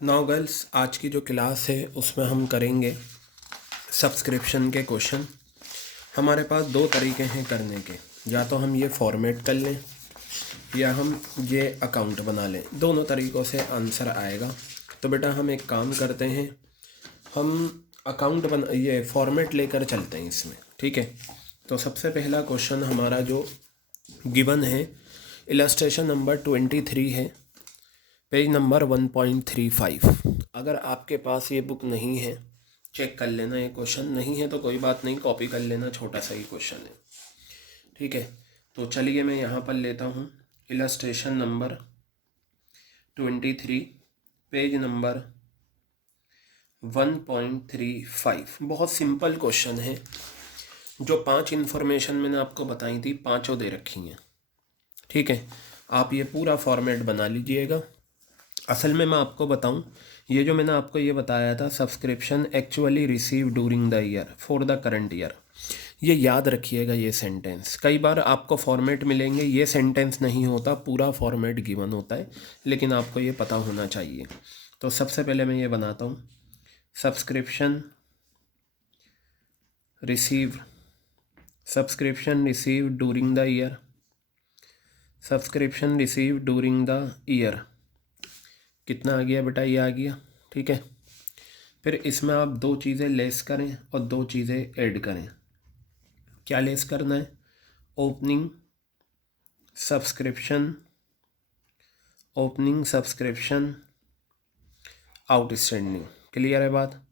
Now girls, आज की जो क्लास है उसमें हम करेंगे सब्सक्रिप्शन के क्वेश्चन। हमारे पास दो तरीके हैं करने के, या तो हम ये फॉर्मेट कर लें या हम ये अकाउंट बना लें। दोनों तरीक़ों से आंसर आएगा। तो बेटा हम एक काम करते हैं, हम ये फॉर्मेट लेकर चलते हैं इसमें, ठीक है। तो सबसे पहला क्वेश्चन हमारा जो गिवन है, इलस्ट्रेशन नंबर 23 है, पेज नंबर 1.35। अगर आपके पास ये बुक नहीं है चेक कर लेना, ये क्वेश्चन नहीं है तो कोई बात नहीं, कॉपी कर लेना, छोटा सा ही क्वेश्चन है, ठीक है। तो चलिए मैं यहाँ पर लेता हूँ इलस्ट्रेशन नंबर 23, पेज नंबर 1.35। बहुत सिंपल क्वेश्चन है। जो 5 इन्फॉर्मेशन मैंने आपको बताई थी, पाँचों दे रखी हैं, ठीक है। आप ये पूरा फॉर्मेट बना लीजिएगा। असल में मैं आपको बताऊं, ये जो मैंने आपको ये बताया था, subscription actually receive during the year for the current year, ये याद रखिएगा। ये सेंटेंस कई बार आपको फॉर्मेट मिलेंगे, ये सेंटेंस नहीं होता, पूरा फॉर्मेट गिवन होता है, लेकिन आपको ये पता होना चाहिए। तो सबसे पहले मैं ये बनाता हूँ, subscription receive during the year, subscription receive during the year. कितना आ गया बेटा? ये आ गया, ठीक है। फिर इसमें आप दो चीज़ें लेस करें और दो चीज़ें ऐड करें। क्या लेस करना है? Opening subscription outstanding. क्लियर है बात?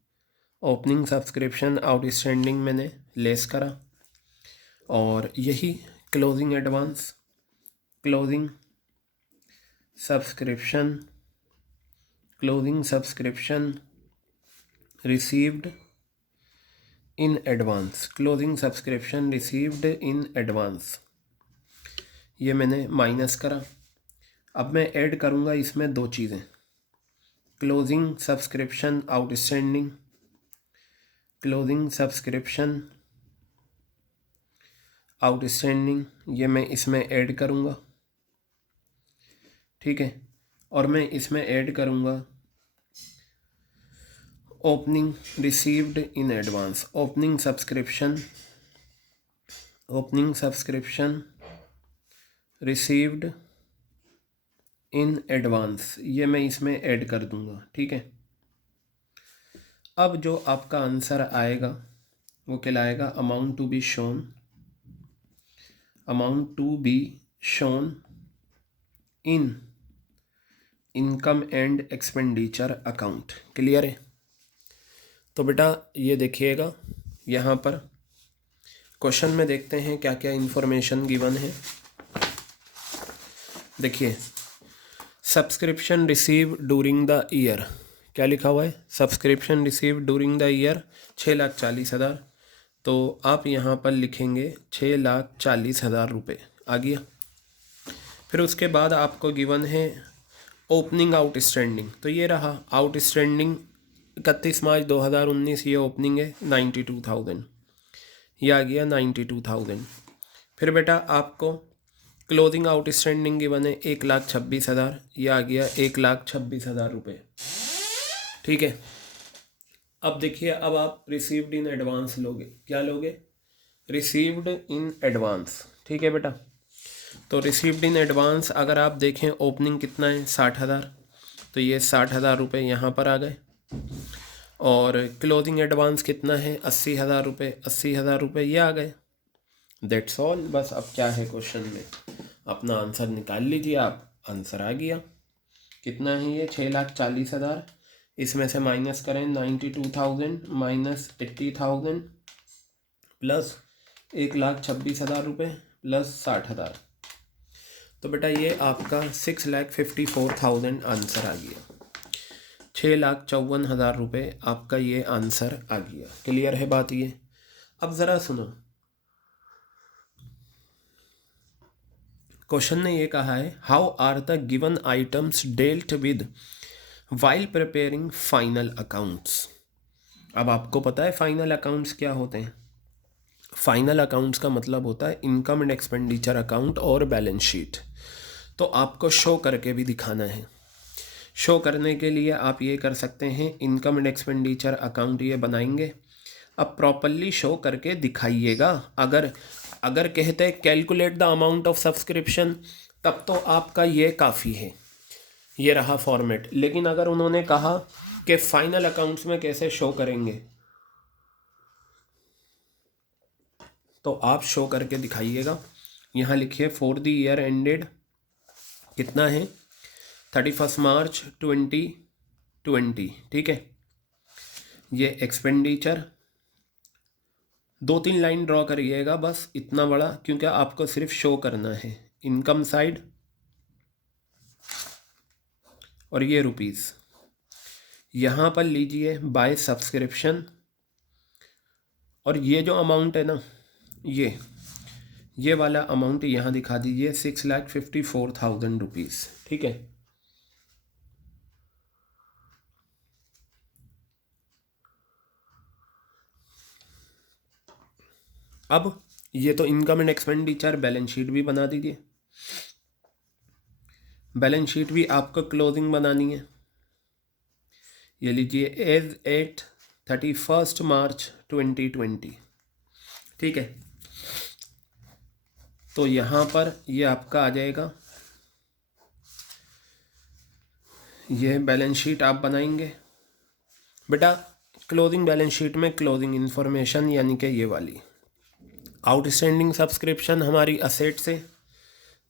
ओपनिंग सब्सक्रिप्शन आउटस्टैंडिंग मैंने लेस करा, और यही closing subscription received in advance, ये मैंने माइनस करा। अब मैं ऐड करूँगा इसमें दो चीज़ें, क्लोजिंग सब्सक्रिप्शन आउटस्टैंडिंग, ये मैं इसमें ऐड करूँगा, ठीक है। और मैं इसमें ऐड करूँगा opening received in advance, opening subscription received in advance, ये मैं इसमें ऐड कर दूंगा, ठीक है। अब जो आपका आंसर आएगा वो कहलाएगा amount to be shown in income and expenditure account. Clear है? तो बेटा ये देखिएगा, यहाँ पर क्वेश्चन में देखते हैं क्या क्या इन्फॉर्मेशन गिवन है। देखिए, subscription receive during the year, क्या लिखा हुआ है? Subscription receive during the year 6,40,000। तो आप यहाँ पर लिखेंगे 6,40,000 रुपये, आ गया। फिर उसके बाद आपको गिवन है ओपनिंग आउटस्टैंडिंग, तो ये रहा आउटस्टैंडिंग 31 मार्च 2019, ये ओपनिंग है 92,000, ये आ गया 92,000। फिर बेटा आपको क्लोजिंग आउटस्टैंडिंग गिवन है 1,26,000, ये आ गया 1,26,000 रुपये, ठीक है। अब देखिए, अब आप रिसीव्ड इन एडवांस लोगे, क्या लोगे? रिसीव्ड इन एडवांस, ठीक है बेटा। तो रिसीव्ड इन एडवांस अगर आप देखें, ओपनिंग कितना है? 60,000, तो ये 60,000 रुपये यहाँ पर आ गए। और क्लोजिंग एडवांस कितना है? 80,000 रुपये, 80,000 रुपये ये आ गए। That's all. बस अब क्या है, क्वेश्चन में अपना आंसर निकाल लीजिए आप। आंसर आ गया। कितना है ये? 6,40,000। इसमें से माइनस करें 92,000 माइनस 80,000 प्लस 1,26,000 रुपये प्लस 60,000। तो बेटा ये आपका 6,54,000 आंसर आ गया। 6,54,000 रुपये आपका ये आंसर आ गया। क्लियर है बात ये? अब ज़रा सुनो, क्वेश्चन ने ये कहा है, how are the given items dealt with while preparing final accounts. अब आपको पता है फाइनल अकाउंट्स क्या होते हैं? फाइनल अकाउंट्स का मतलब होता है इनकम एंड एक्सपेंडिचर अकाउंट और बैलेंस शीट। तो आपको शो करके भी दिखाना है। शो करने के लिए आप ये कर सकते हैं, इनकम एंड एक्सपेंडिचर अकाउंट ये बनाएंगे। अब प्रॉपरली शो करके दिखाइएगा। अगर कहते हैं calculate the amount of subscription, तब तो आपका ये काफ़ी है, ये रहा फॉर्मेट। लेकिन अगर उन्होंने कहा कि फाइनल अकाउंट्स में कैसे शो करेंगे, तो आप शो करके दिखाइएगा। यहाँ लिखिए फॉर द ईयर एंडेड कितना है 31 मार्च 2020, ठीक है। ये एक्सपेंडिचर 2-3 लाइन ड्रॉ करिएगा बस, इतना बड़ा, क्योंकि आपको सिर्फ शो करना है। इनकम साइड और ये रुपीज़ यहाँ पर लीजिए बाय सब्सक्रिप्शन, और ये जो अमाउंट है ना, ये वाला अमाउंट यहाँ दिखा दीजिए 6,54,000 रुपीज़, ठीक है। अब ये तो income and expenditure, balance sheet भी बना दीजिए। बैलेंस शीट भी आपको क्लोजिंग बनानी है। ये लीजिए एज एट 31 मार्च 2020, ठीक है। तो यहाँ पर ये आपका आ जाएगा, ये बैलेंस शीट आप बनाएंगे बेटा। क्लोजिंग बैलेंस शीट में क्लोजिंग इन्फॉर्मेशन यानी कि ये वाली आउटस्टैंडिंग सब्सक्रिप्शन हमारी असेट से,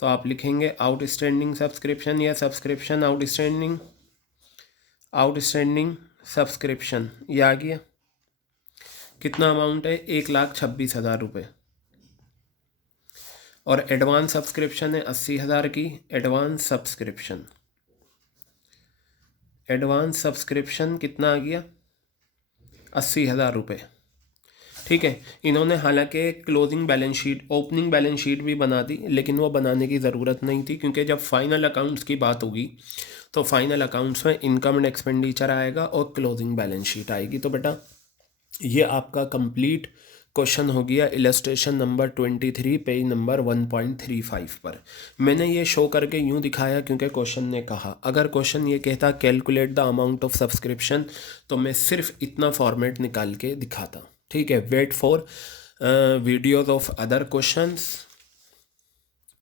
तो आप लिखेंगे आउटस्टैंडिंग सब्सक्रिप्शन या सब्सक्रिप्शन आउटस्टैंडिंग सब्सक्रिप्शन, ये आ गया। कितना अमाउंट है 1,26,000 रुपये। और एडवांस सब्सक्रिप्शन है 80,000 की। एडवांस सब्सक्रिप्शन कितना आ गया 80,000 रुपये, ठीक है। इन्होंने हालांकि closing balance sheet, opening balance sheet भी बना दी, लेकिन वो बनाने की ज़रूरत नहीं थी, क्योंकि जब फाइनल अकाउंट्स की बात होगी तो फाइनल अकाउंट्स में इनकम एंड एक्सपेंडिचर आएगा और क्लोजिंग बैलेंस शीट आएगी। तो बेटा ये आपका कंप्लीट क्वेश्चन हो गया इलस्ट्रेशन नंबर 23 पेज नंबर 1.35 पर। मैंने ये शो करके यूँ दिखाया क्योंकि क्वेश्चन ने कहा, अगर क्वेश्चन ये कहता calculate the amount of subscription, तो मैं सिर्फ इतना फॉर्मेट निकाल के दिखाता, ठीक है। Wait for videos of other questions.